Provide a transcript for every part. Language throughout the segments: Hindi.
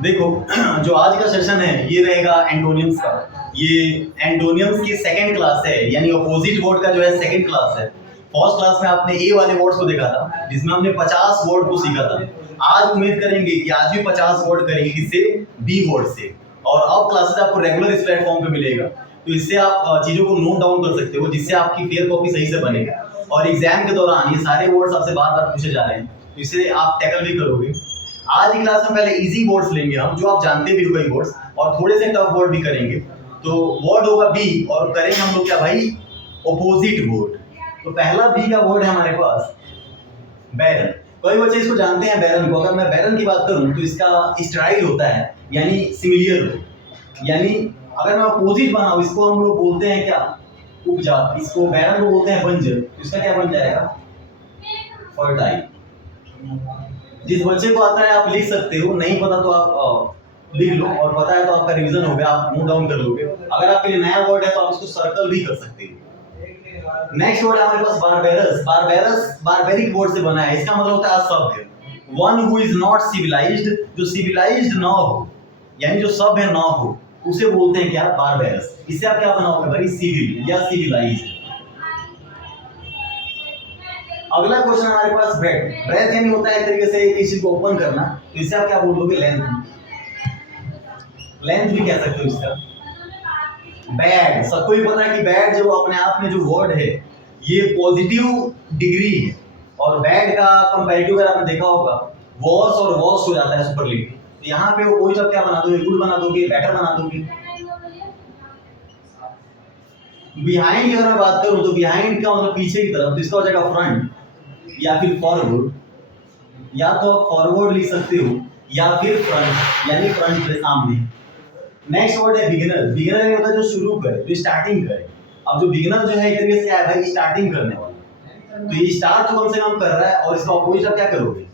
देखो जो आज का सेशन है ये रहेगा एंटोनियम्स का। ये एंटोनियम्स की सेकंड क्लास है, यानी अपोजिट वर्ड का जो है सेकंड क्लास है। फर्स्ट क्लास में आपने ए वाले वर्ड्स को देखा था जिसमें हमने 50 वर्ड को सीखा था। आज उम्मीद करेंगे कि आज भी 50 वर्ड करेंगे, किससे? बी वर्ड से। और अब क्लासेस आपको रेगुलर इस प्लेटफॉर्म पे मिलेगा, तो इससे आप चीजों को नोट डाउन कर सकते हो, जिससे आपकी फेयर कॉपी सही से बनेगा। और एग्जाम के दौरान ये सारे वर्ड्स आपसे बार बार पूछे जा रहे हैं, तो इससे आप टैकल भी करोगे। आज की क्लास में पहले इजी वर्ड्स लेंगे हम, जो आप जानते भी हो कई वर्ड्स, और थोड़े से टफ वर्ड भी करेंगे। तो वर्ड होगा बी, और करेंगे हम लोग क्या भाई? Opposite word. तो पहला बी का वर्ड है हमारे पास बैरन। कई बच्चे इसको जानते हैं बैरन को। अगर मैं बैरन की बात करूं तो इसका स्टाइल होता है, यानी सिमिलियर। यानी अगर मैं अपोजिट बनाऊं, इसको हम लोग बोलते हैं क्या? उपजात। इसको बैरन को बोलते हैं बंजर। इसका क्या बन जाएगा? फर्टाइल। जिस बच्चे को आता है आप लिख सकते हो, नहीं पता तो आप लिख लो, और पता है तो आपका रिवीजन हो गया, आप नोट डाउन कर लोगे। अगर आपके लिए नया वर्ड है तो आप इसको सर्कल भी कर सकते हो। नेक्स्ट वर्ड हमारे पास बारबेरस। बारबेरस बारबेरिक वर्ड से बना है। इसका मतलब होता है असभ्य, one who is not civilized. जो सिविलाइज्ड ना हो, यानी जो सभ्य ना हो, उसे बोलते हैं क्या? बारबेरस। इससे आप क्या बनाओगे भाई? सिविल या सिविलाइज्ड। अगला क्वेश्चन हमारे पास ब्रेथ। ब्रेथ यानी होता है एक तरीके से किसी को ओपन करना, तो इससे आप क्या बोलोगे? लेंथ। लेंथ भी कह सकते हो इसका। बैड, सबको ही पता है कि बैड जो अपने आप में जो वर्ड है ये पॉजिटिव डिग्री है, और बैड का कंपैरेटिव अगर आपने देखा होगा वर्स और वर्स्ट हो जाता है सुपरलेटिव। तो यहाँ पे वो कोई जब क्या बना दोगे? गुड बना दोगे, बेटर बना दोगे। बिहाइंड की अगर मैं बात करूं तो बिहाइंड का मतलब पीछे की तरफ, तो इसका हो जाएगा फ्रंट या फिर फॉरवर्ड। या तो आप फॉरवर्ड लिख सकते हो या फिर फ्रंट, यानी फ्रंट के सामने। नेक्स्ट वर्ड है बिगिनर। बिगिनर ये होता है जो शुरू करे, जो स्टार्टिंग करे। अब जो बिगिनर जो है एक तरीके से क्या है भाई? स्टार्टिंग करने वाला। तो ये स्टार्ट तो कम से कम कर रहा है, और इसका ऑपोजिट आप क्या करोगे?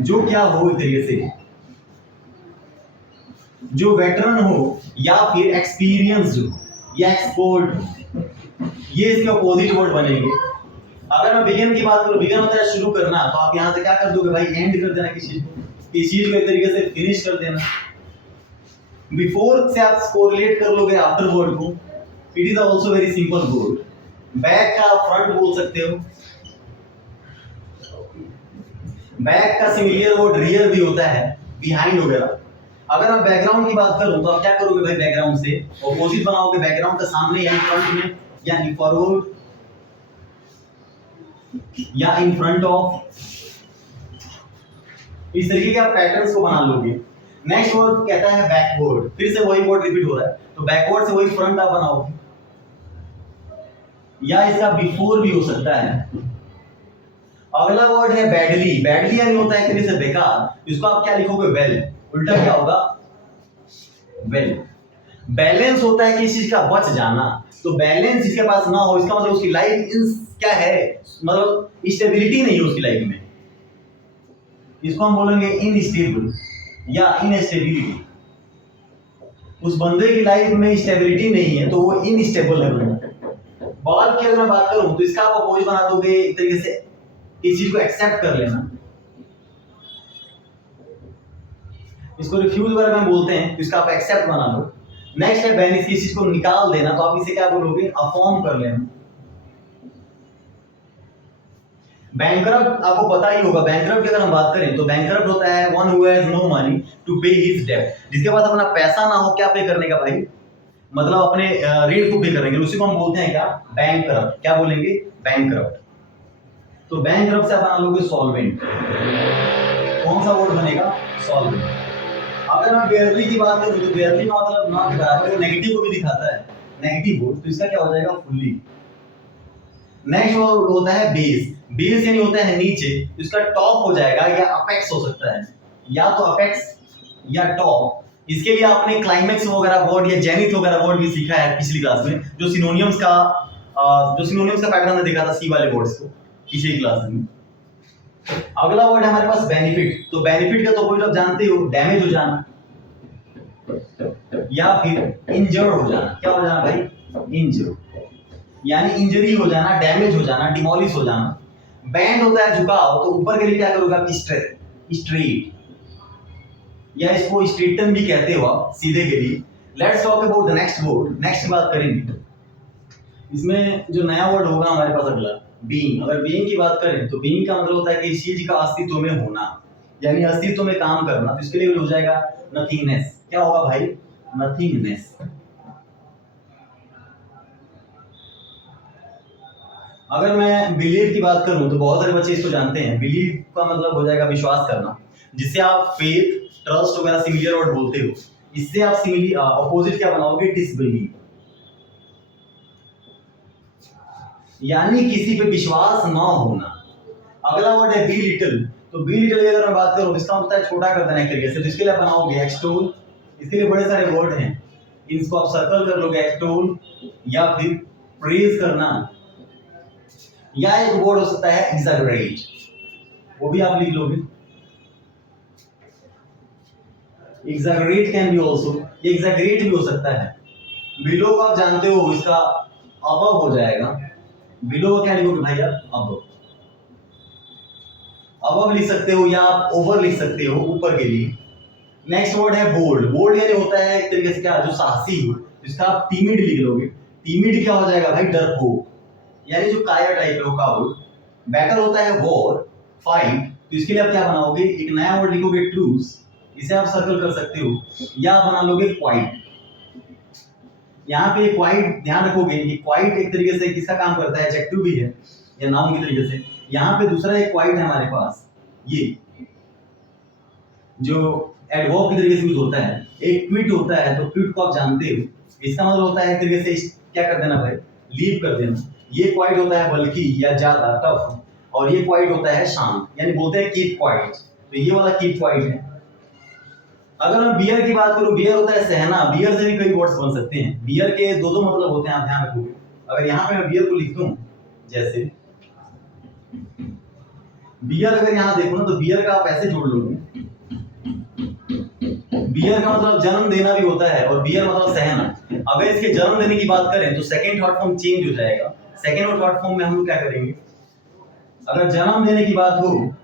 जो क्या हो एक तरीके से, जो वेटरन हो या फिर एक्सपीरियंस हो या एक्सपर्ट हो, ये इसके ऑपोजिट वर्ड बनेंगे। अगर मैं बिगिन की बात करूं, बिगिन होता है शुरू करना, तो आप यहां से क्या कर दोगे भाई? एंड कर देना किसी चीज को, एक तरीके से फिनिश कर देना। बिफोर से आप कोरिलेट कर लोगे आफ्टर वर्ड को। It is also very simple word. Back का फ्रंट बोल सकते हो। बैक का सिमिलियर वर्ड रियर भी होता है, बिहाइंड वगैरह। अगर मैं बैकग्राउंड की बात करूं तो आप क्या करोगे भाई? बैकग्राउंड से ऑपोजिट बनाओगे, बैकग्राउंड का सामने यानी फ्रंट में, यानी फॉरवर्ड या इन फ्रंट ऑफ। इस तरीके के आप पैटर्न्स को बना लोगे। नेक्स्ट वर्ड कहता है बैकवर्ड। फिर से वही वर्ड रिपीट हो रहा है, तो बैकवर्ड से वही फ्रंट आप बनाओगे, या इसका बिफोर भी हो सकता है। अगला वर्ड है बैडली। बैडली यानी होता है एक तरीके से बेकार। इसको आप क्या लिखोगे? वेल। उल्टा क्या होगा? वेल। बैलेंस होता है किसी चीज का बच जाना, तो बैलेंस जिसके पास ना हो, इसका मतलब उसकी लाइफ क्या है? मतलब स्टेबिलिटी नहीं है उसकी लाइफ में। इसको हम बोलेंगे इनस्टेबल या इनस्टेबिलिटी। उस बंदे की लाइफ में स्टेबिलिटी नहीं है, तो वो इनस्टेबल है। बॉल की अगर मैं बात करूं तो इसका आप अपोजिट बना दोगे, एक तरीके से इस चीज को एक्सेप्ट कर लेना। इसको रिफ्यूज वगैरह में बोलते हैं, तो इसका आप एक्सेप्ट बना दो। नेक्स्ट है बैनिश, किसी चीज को निकाल देना, तो आप इसे क्या बोलोगे? अफॉर्म कर लेना। बैंकरप्ट आपको पता ही होगा। बैंकरप्ट की अगर हम बात करें तो बैंकरप्ट होता है one who has no money to pay his डेब्ट। जिसके पास अपना पैसा ना हो क्या पे करने का भाई? मतलब अपने ऋण को पे करने के, उसी को हम बोलते हैं क्या? बैंकरप्ट। क्या बोलेंगे? बैंकरप्ट। तो बैंकरप्ट से आप बना लोगे सॉल्वेंट। कौन सा वर्ड बनेगा? सॉल्वेंट। अगर मैं बेयरली की बात करूं तो बेयरली का मतलब ना के बराबर है, नेगेटिव को भी दिखाता है, नेगेटिव वर्ड। तो इसका क्या हो जाएगा? फुल्ली। नेक्स्ट वर्ड होता है बेस। बेस यानी होता है नीचे, इसका टॉप हो जाएगा, या अपेक्स हो सकता है, या तो अपेक्स या टॉप। इसके लिए आपने क्लाइमेक्स वगैरह वर्ड या जेनिथ वगैरह वर्ड भी सीखा है पिछली क्लास में, जो सिनोनियम्स का पैटर्न हमने देखा था सी वाले वर्ड्स को पिछली क्लास में। अगला वर्ड है हमारे पास बेनिफिट। तो बेनिफिट का तो कोई आप जानते हो, डैमेज हो जाना या फिर इंजर्ड हो जाना। क्या हो जाना भाई? इंजर्ड, यानी इंजरी हो जाना, डैमेज हो जाना, डिमोलिश हो जाना। बैंड होता है झुकाव, तो ऊपर के लिए क्या करोगे आप? Straight, straight. या इसको स्ट्रिक्टन भी कहते हो आप सीधे के लिए। Let's talk about the next word, next बात करेंगे। इसमें जो नया वर्ड होगा हमारे पास अगला बीइंग। अगर बीइंग की बात करें तो बीइंग का मतलब होता है कि इस चीज का अस्तित्व में होना, यानी अस्तित्व में काम करना। तो इसके लिए हो जाएगा नथिंगनेस। क्या होगा भाई? नथिंगनेस। अगर मैं बिलीव की बात करूं तो बहुत सारे बच्चे इसको जानते हैं। बिलीव का मतलब हो जाएगा विश्वास करना, जिससे आप फेथ, ट्रस्ट वगैरह सिमिलर वर्ड बोलते हो। इससे आप सिमिलर अपोजिट क्या बनाओगे? डिसबिलीव, यानी किसी पे विश्वास ना होना। अगला वर्ड है बी लिटिल। तो बी लिटिल की अगर मैं बात करूं, इसका मतलब है छोटा कर देना एक तरीके से। तो इसके लिए बनाओगे एक्सटोल। इसके लिए बड़े सारे वर्ड हैं, इनको आप सर्कल कर लोगे, एक्सटोल या फिर प्रेज करना, या एक वर्ड हो सकता है एग्जैगरेट, वो भी आप लिख लोगे। Exaggerate can be also, exaggerate भी हो सकता है। बिलो को आप जानते हो, इसका अबव हो जाएगा। बिलो क्या लिखोगे भाई आप? अबव। अबव लिख सकते हो या आप ओवर लिख सकते हो, ऊपर के लिए। नेक्स्ट वर्ड है बोल्ड। बोल्ड यानी होता है एक तरीके से क्या, जो साहसी हो। इसका आप टीमिड लिख लोगे। टीमिड क्या हो जाएगा भाई? डरपोक, यानी जो काया टाइप है वो काउड। बैटल होता है वॉर, फाइट। तो इसके लिए आप क्या बनाओगे? एक नया वर्ड लिखोगे ट्रूस, इसे आप सर्कल कर सकते हो, या बना लोगे क्वाइट। यहाँ पे क्वाइट ध्यान रखोगे कि क्वाइट एक तरीके से किसका काम करता है? एडजेक्टिव भी है या नाउन की तरीके से। यहाँ पे दूसरा एक क्वाइट है हमारे पास, ये जो एडवर्ब की तरीके से यूज होता है। एक क्विट होता है, तो क्विट को आप जानते हो, इसका मतलब होता है एक तरीके से क्या कर देना भाई? लीव कर देना। ये क्वाइट होता है बल्कि या ज्यादा, टफ, और ये क्वाइट होता है शांत, यानी बोलते हैं कीप क्वाइट। तो ये वाला कीप क्वाइट है। अगर मैं बियर की बात करूं, बियर होता है सहना। बियर से भी कई वर्ड्स बन सकते हैं। बियर के दो दो मतलब होते हैं, आप ध्यान रखोगे। अगर यहाँ पे मैं बियर को लिख दूं, जैसे बियर, अगर यहाँ देखो ना, तो बियर का आप ऐसे जोड़ लोगे। बियर का मतलब जन्म देना भी होता है, और बियर मतलब सहना। अगर इसके जन्म देने की बात करें तो सेकंड थॉट फॉर्म चेंज हो जाएगा। सेकंड और थर्ड फॉर्म में हम क्या करेंगे? अगर जन्म देने की बात हो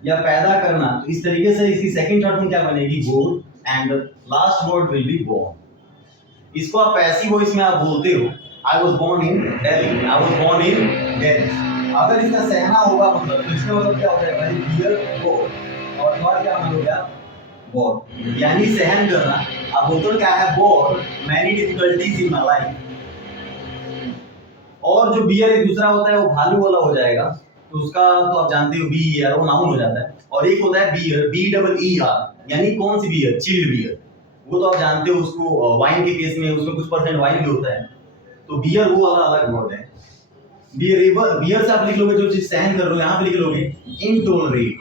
या पैदा करना, तो इस तरीके से इसकी सेकंड थॉट फॉर्म क्या बनेगी? Born, and last word will be born. इसको आप पैसिव वॉइस में आप बोलते हो, I was born in Delhi, I was born in Delhi. अगर इसका सहना होगा मतलब, तो इसका मतलब क्या हो जाएगा? बियर बोर्न, और थर्ड क्या मतलब हो गया? बोर्न, यानी सहन करना। अब बोलते हो क्या है? Borne many difficulties in my life. और जो बियर एक दूसरा होता है वो भालू वाला हो जाएगा, तो उसका तो आप जानते हो, बी ईयर, वो नाउन हो जाता है। और एक होता है beer, B double E R, यानी कौन सी बियर? Chilled beer. वो तो आप जानते हो, उसको वाइन के केस में उसमें कुछ परसेंट वाइन भी होता है। तो बियर वो वाला अलग वर्ड है। बियर, बियर से आप लिख लोगे जो चीज सहन कर रहे हो, यहाँ पे लिख लोगे इनटॉलरेट,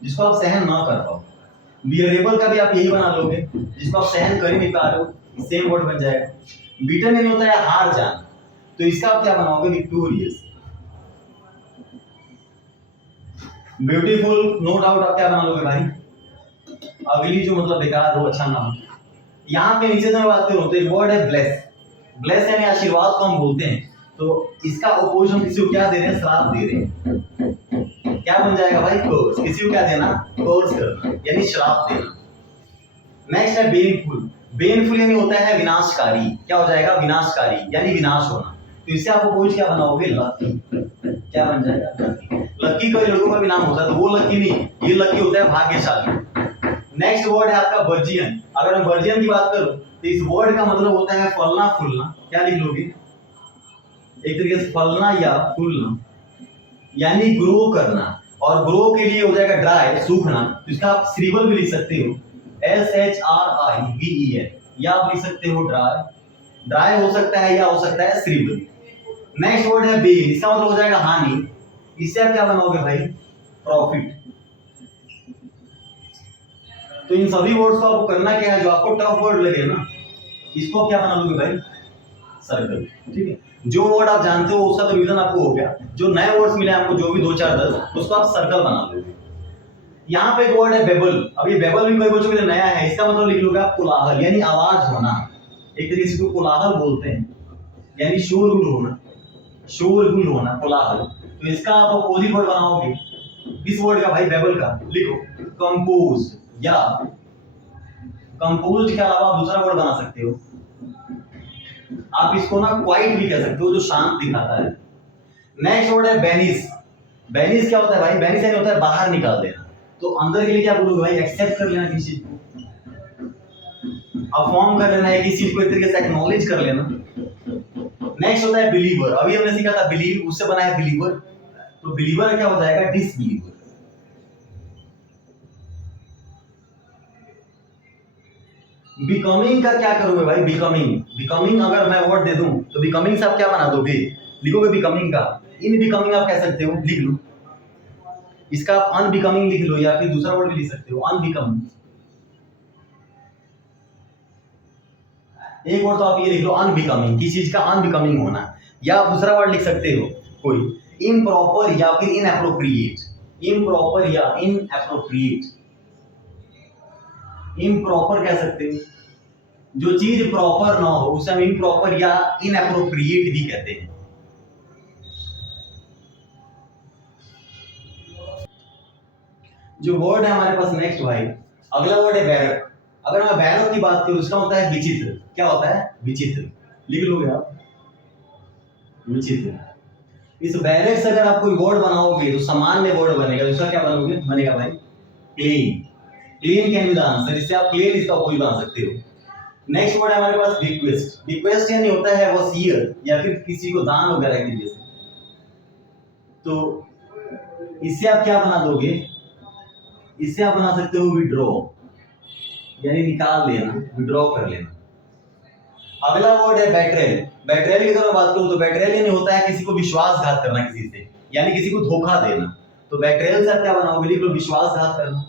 जिसको आप सहन ना कर पाओ। बियरेबल का भी आप यही बना लोगे, जिसको आप सहन कर ही नहीं पा रहे हो, सेम वर्ड बन जाएगा। बीटन नहीं होता है हार जाना, तो इसका आप क्या बनाओगे? विक्टोरियस। ब्यूटीफुल, नो डाउट आप क्या बना लोगे भाई? अगली जो मतलब बेकार हो, अच्छा ना हो। यहाँ पे नीचे से मैं बात करूं तो एक वर्ड है ब्लेस। ब्लेस यानी आशीर्वाद को हम बोलते हैं। तो इसका अपोजिट हम किसी को क्या दे रहे हैं? श्राप दे रहे हैं। क्या बन जाएगा भाई? कर्स। किसी को क्या देना? कर्स करना, यानी श्राप देना। नेक्स्ट है बेनफुल। बेनफुल यानी होता है विनाशकारी। क्या हो जाएगा? विनाशकारी, यानी विनाश होना। तो इससे आप अपोजिट क्या बनाओगे? लकी। क्या बन जाएगा? लकी कई लड़कों का भी नाम होता है, तो वो लकी नहीं, ये लकी होता है भाग्यशाली। नेक्स्ट वर्ड है आपका वर्जियन। अगर मैं वर्जियन की बात करूं तो इस वर्ड का मतलब होता है फलना फूलना। क्या लिख लोगे? एक तरीके से फलना या फूलना, यानी ग्रो करना। और ग्रो के लिए हो जाएगा ड्राई, सूखना। तो इसका आप श्रीबल भी लिख सकते हो, SHRIVEL, या आप लिख सकते हो ड्राई। ड्राई हो सकता है या हो सकता है श्रीबल। नेक्स्ट वर्ड है बेन। इसका मतलब हो जाएगा हानि। इससे आप क्या बनाओगे भाई? प्रॉफिट। तो इन सभी वर्ड्स को आपको करना क्या है? जो आपको टफ वर्ड लगे ना, इसको क्या बना लोगे भाई? सर्कल। ठीक है, जो वर्ड आप जानते हो उसका तो रिवीजन आपको हो गया। जो नए वर्ड्स मिले आपको, जो भी 2 4 10, उसको आप सर्कल बना लोगे। यहाँ पे एक वर्ड है बेबल। अब ये बेबल भी कई बच्चों के लिए नया है। इसका मतलब लिख लोगे आप कोलाहल, यानी आवाज होना। एक तरीके से कोलाहल बोलते हैं, यानी शोरगुल होना, शोरगुल होना, कोलाहल। तो इसका आप अपोजिट वर्ड बनाओगे किस वर्ड का भाई? बेबल का। लिखो कंपोज, या कंपोज के अलावा आप दूसरा वर्ड बना सकते हो। आप इसको ना क्वाइट भी कह सकते हो, जो शांत दिखाता है। नेक्स्ट वर्ड है बेनिस। बेनिस क्या होता है भाई? बेनिस यानी होता है बाहर निकाल देना। तो अंदर के लिए क्या बोलोगे भाई? एक्सेप्ट कर लेना किसी चीज को, अफॉर्म कर लेना है, किसी चीज को एक तरीके से एक्नॉलेज कर लेना। नेक्स्ट होता है बिलीवर। अभी हमने सीखा था बिलीव, उससे बना है बिलीवर। तो बिलीवर क्या हो जाएगा? डिसबिलीवर। बिकमिंग का क्या करोगे भाई? बिकमिंग, बिकमिंग अगर मैं वर्ड दे दूं तो बिकमिंग से आप क्या बना दोगे? लिखोगे बिकमिंग का इन बिकमिंग आप कह सकते हो, लिख लो। इसका आप अनबिकमिंग लिख लो, या फिर दूसरा वर्ड भी लिख सकते हो, अनबिकमिंग। एक वर्ड तो आप ये लिख लो, अनबिकमिंग, किसी चीज का अनबिकमिंग होना। या आप दूसरा वर्ड लिख सकते हो कोई, इम्प्रॉपर या फिर इनएप्रोप्रिएट। इम्प्रॉपर या इनएप्रोप्रिएट। इम्प्रॉपर कह सकते हो, जो चीज प्रॉपर ना हो उसे हम इम्प्रॉपर या इनएप्रोप्रिएट भी कहते हैं। जो वर्ड है हमारे पास नेक्स्ट भाई, अगला वर्ड है बैरक। अगर मैं बैरक की बात करूं, उसका होता है विचित्र। क्या होता है? विचित्र। लिख लोगे आप, विचित्र। इस बैरक से अगर आप कोई वर्ड बनाओगे तो सामान्य वर्ड बनेगा। दूसरा क्या बनोगे? बनेगा भाई plane. Plane can be the answer. इससे आप प्लेन इसका कोई बना सकते हो। नेक्स्ट वर्ड है हमारे पास रिक्वेस्ट। रिक्वेस्ट यानी होता है वसीयत या फिर किसी को दान वगैरह के लिए। तो इससे आप क्या बना दोगे? इससे आप बना सकते हो विड्रॉ, यानी निकाल लेना, विड्रॉ कर लेना। अगला वर्ड है बेट्रेल। बेट्रेल की अगर मैं बात करूं तो बेट्रेल यानी होता है किसी को विश्वासघात करना किसी से, यानी किसी को धोखा देना। तो बेट्रेल से आप क्या बनाओगे? लिख लो विश्वासघात करना।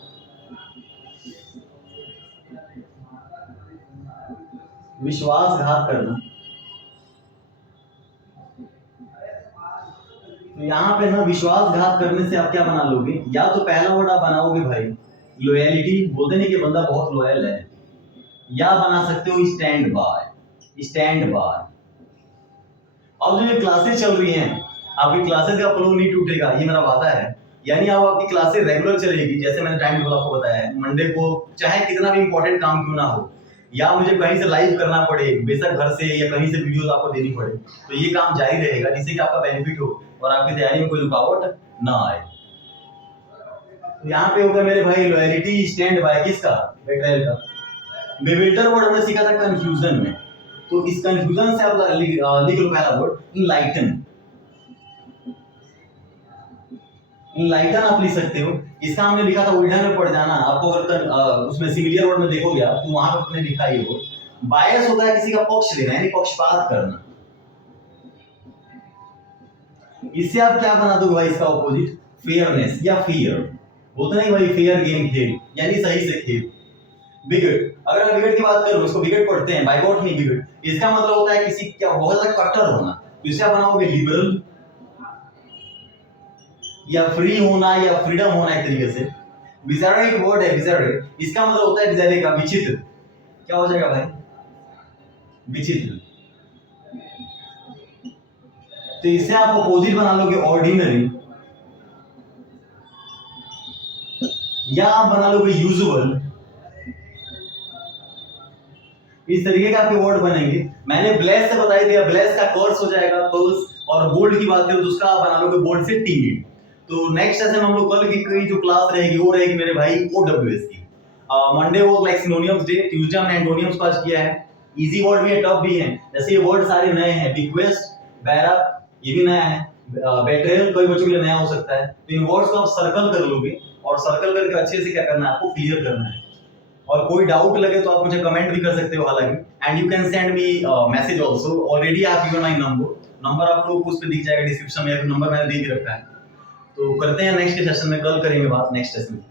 विश्वासघात करना। तो यहाँ पे ना विश्वासघात करने से आप क्या बना लोगे? या तो पहला वर्ड आप बनाओगे भाई लॉयलिटी, बोलते नहीं कि बंदा बहुत लॉयल है, या बना सकते हो स्टैंड बाय। Stand by. अब जो ये क्लासेस चल रही हैं, आपकी क्लासेस का फ्लो नहीं टूटेगा, ये मेरा वादा है। यानी अब आपकी क्लासेस रेगुलर चलेगी। जैसे मैंने टाइम टेबल आपको बताया है, मंडे को चाहे कितना भी इंपॉर्टेंट काम क्यों ना हो, या मुझे कहीं से लाइव करना पड़े, बेशक घर से या कहीं से वीडियोस आपको देनी पड़े, तो ये काम जारी रहेगा, जिससे कि आपका बेनिफिट हो और आपकी तैयारी में कोई रुकावट ना आए। तो यहाँ पे होगा मेरे भाई लॉयलिटी, स्टैंड बाय किसका? बेट्रेयल का। बेविल्टर वर्ड हमने सीखा था कंफ्यूजन में। तो इस कंफ्यूजन से आप लिख लो पहला वर्ड इनलाइटन। इनलाइटन आप लिख सकते हो। इसका हमने लिखा था उलझन में पड़ जाना। आपको अगर उसमें सिमिलियर वर्ड में देखोगे आप, तो वहां पर हमने लिखा ये वर्ड। बायस होता है किसी का पक्ष लेना, यानी पक्षपात करना। इससे आप क्या बना दोगे भाई? इसका ऑपोजिट फेयरनेस या फियर। बोलते नहीं भाई फेयर गेम खेल, यानी सही से खेल। बिगट, अगर मैं बिगट की बात करूं, इसको बिगट पढ़ते हैं, बाइगॉट नहीं बिगट। इसका मतलब होता है किसी क्या बहुत ज्यादा कट्टर होना। तो इससे आप बनाओगे लिबरल, या फ्री होना, या फ्रीडम होना एक तरीके से। बिजारे एक वर्ड है, बिजारे, इसका मतलब होता है बिजारे का विचित्र। क्या हो जाएगा भाई? विचित्र। तो इससे आप अपोजिट बना लोगे ऑर्डिनरी, या आप बना लोगे यूजुअल। इस तरीके के आपके वर्ड बनेंगे। मैंने ब्लेस से बताई दिया, ब्लेस का कर्स हो जाएगा कर्स। और बोल्ड की बात करें तो उसका आप बना लोगे बोल्ड से टीमिड। तो नेक्स्ट सेशन हम लोग कल की जो क्लास रहेगी वो रहेगी मेरे भाई ओडब्ल्यूएस की। मंडे वो लाइक सिनोनिम्स डे, ट्यूसडे हमने एंटोनिम्स को आज किया है। इजी वर्ड भी है, टफ भी है। जैसे ये वर्ड सारे नए हैं, रिक्वेस्ट, बैरक ये भी नया है, बेट्रेयल कई बच्चों के लिए नया हो सकता है। तो इन वर्ड्स को आप सर्कल कर लोगे, और सर्कल करके अच्छे से क्या करना है आपको? क्लियर करना है। और कोई डाउट लगे तो आप मुझे कमेंट भी कर सकते हो हालांकि। And you can send me message also. Already I have given my number आप लोगों को उस पे दिख जाएगा डिस्क्रिप्शन में, नंबर मैंने दे भी रखा है। तो करते हैं नेक्स्ट सेशन में, कल करेंगे बात नेक्स्ट सेशन में।